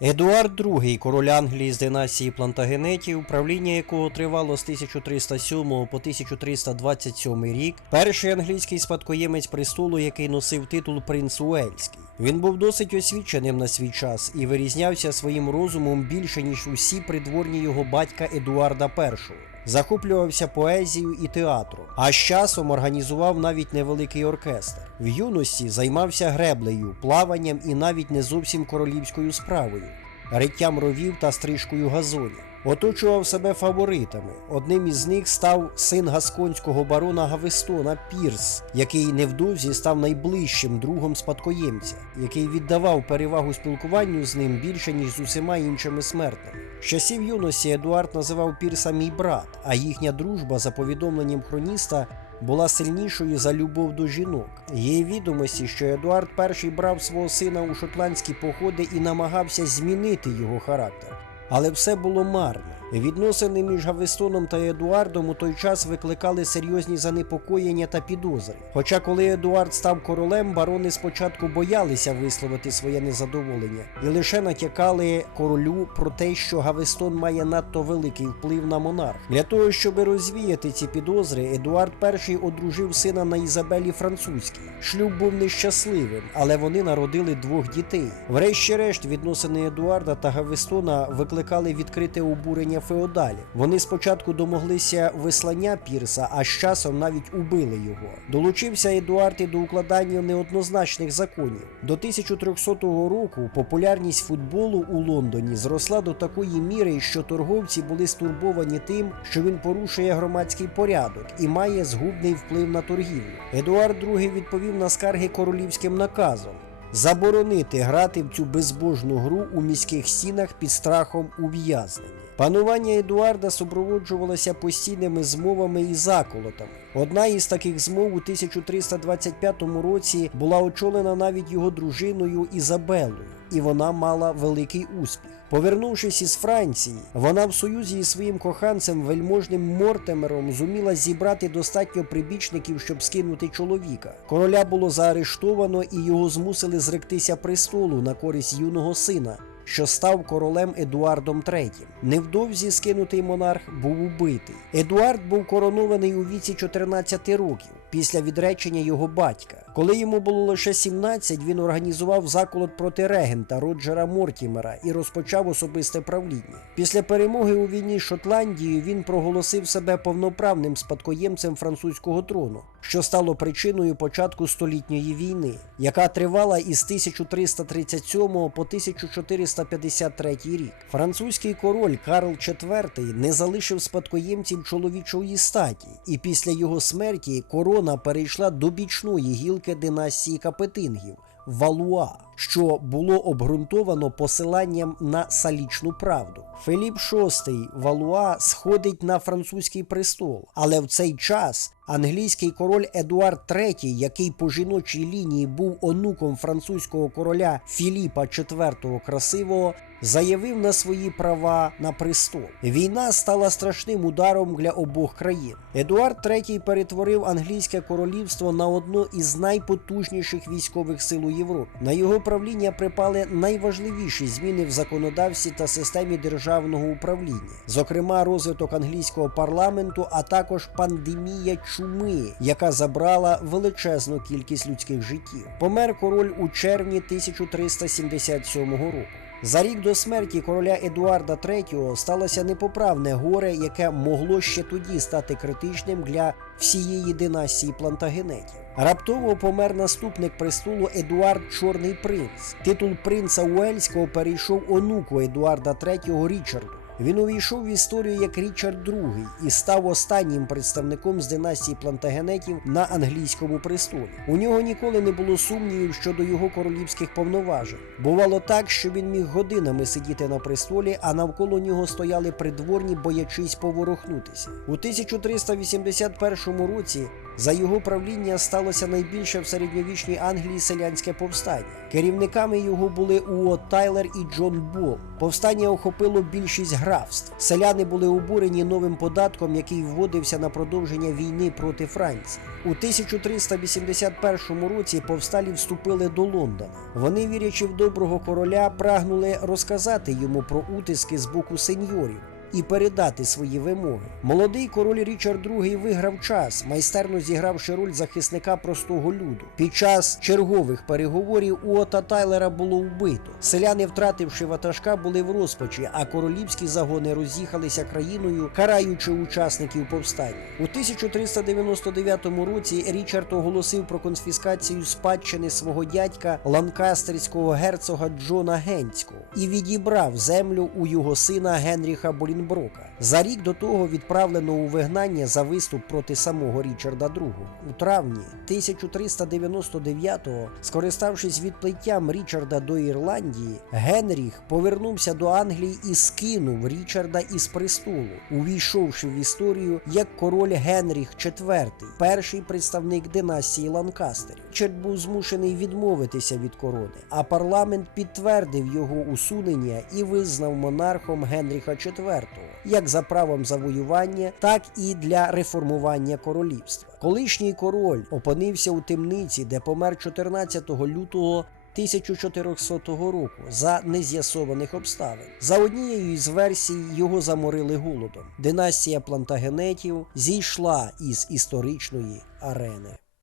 Едуард II, король Англії з династії Плантагенетів, правління якого тривало з 1307 по 1327 рік, перший англійський спадкоємець престолу, який носив титул принц Уельський. Він був досить освіченим на свій час і вирізнявся своїм розумом більше ніж усі придворні його батька Едуарда І. Захоплювався поезією і театром, а з часом організував навіть невеликий оркестр. В юності займався греблею, плаванням і навіть не зовсім королівською справою, риттям ровів та стрижкою газонів. Оточував себе фаворитами. Одним із них став син гасконського барона Гавестона Пірс, який невдовзі став найближчим другом спадкоємця, який віддавав перевагу спілкуванню з ним більше ніж з усіма іншими смертними. З часів юності Едуард називав Пірса мій брат, а їхня дружба, за повідомленням хроніста, була сильнішою за любов до жінок. Є відомості, що Едуард І брав свого сина у шотландські походи і намагався змінити його характер. Але все було марно. Відносини між Гавестоном та Едуардом у той час викликали серйозні занепокоєння та підозри. Хоча, коли Едуард став королем, барони спочатку боялися висловити своє незадоволення і лише натякали королю про те, що Гавестон має надто великий вплив на монарх. Для того, щоб розвіяти ці підозри, Едуард І одружив сина на Ізабелі Французькій. Шлюб був нещасливим, але вони народили двох дітей. Врешті-решт, відносини Едуарда та Гавестона викликали відкрите обурення феодалів. Вони спочатку домоглися вислання Пірса, а з часом навіть убили його. Долучився Едуард і до укладання неоднозначних законів. До 1300 року популярність футболу у Лондоні зросла до такої міри, що торговці були стурбовані тим, що він порушує громадський порядок і має згубний вплив на торгівлю. Едуард II відповів на скарги королівським наказом. Заборонити грати в цю безбожну гру у міських стінах під страхом ув'язнення. Панування Едуарда супроводжувалося постійними змовами і заколотами. Одна із таких змов у 1325 році була очолена навіть його дружиною Ізабелою, і вона мала великий успіх. Повернувшись із Франції, вона в союзі із своїм коханцем, вельможним Мортемером, зуміла зібрати достатньо прибічників, щоб скинути чоловіка. Короля було заарештовано і його змусили зректися престолу на користь юного сина. Що став королем Едуардом III. Невдовзі скинутий монарх був убитий. Едуард був коронований у віці 14 років після відречення його батька. Коли йому було лише 17, він організував заколот проти регента Роджера Мортімера і розпочав особисте правління. Після перемоги у війні з Шотландією він проголосив себе повноправним спадкоємцем французького трону, що стало причиною початку столітньої війни, яка тривала із 1337 по 1453 рік. Французький король Карл IV не залишив спадкоємців чоловічої статі, і після його смерті корона перейшла до бічної гілки династії Капетингів. Валуа, що було обґрунтовано посиланням на салічну правду. Филіп VI Валуа сходить на французький престол, але в цей час англійський король Едуард III, який по жіночій лінії був онуком французького короля Філіпа IV Красивого, заявив на свої права на престол. Війна стала страшним ударом для обох країн. Едуард III перетворив англійське королівство на одну із найпотужніших військових сил у Європі. На його правління припали найважливіші зміни в законодавстві та системі державного управління, зокрема розвиток англійського парламенту, а також пандемія чуми, яка забрала величезну кількість людських життів. Помер король у червні 1377 року. За рік до смерті короля Едуарда III сталося непоправне горе, яке могло ще тоді стати критичним для всієї династії плантагенетів. Раптово помер наступник престолу Едуард Чорний Принц. Титул принца Уельського перейшов онуку Едуарда III Річарду. Він увійшов в історію як Річард II і став останнім представником з династії плантагенетів на англійському престолі. У нього ніколи не було сумнівів щодо його королівських повноважень. Бувало так, що він міг годинами сидіти на престолі, а навколо нього стояли придворні, боячись поворухнутися. У 1381 році За його правління сталося найбільше в середньовічній Англії селянське повстання. Керівниками його були Уот Тайлер і Джон Бол. Повстання охопило більшість графств. Селяни були обурені новим податком, який вводився на продовження війни проти Франції. У 1381 році повсталі вступили до Лондона. Вони, вірячи в доброго короля, прагнули розказати йому про утиски з боку сеньорів. І передати свої вимоги. Молодий король Річард II виграв час, майстерно зігравши роль захисника простого люду. Під час чергових переговорів Уота Тайлера було вбито. Селяни, втративши ватажка, були в розпачі, а королівські загони роз'їхалися країною, караючи учасників повстання. У 1399 році Річард оголосив про конфіскацію спадщини свого дядька ланкастерського герцога Джона Генського і відібрав землю у його сина Генріха Болінброка. За рік до того відправлено у вигнання за виступ проти самого Річарда II. У травні 1399-го, скориставшись відплиттям Річарда до Ірландії, Генріх повернувся до Англії і скинув Річарда із престолу, увійшовши в історію як король Генріх IV, перший представник династії Ланкастерів. Річард був змушений відмовитися від корони, а парламент підтвердив його усунення і визнав монархом Генріха IV як за правом завоювання, так і для реформування королівства. Колишній король опинився у темниці, де помер 14 лютого 1400 року за нез'ясованих обставин. За однією із версій його заморили голодом. Династія плантагенетів зійшла із історичної арени.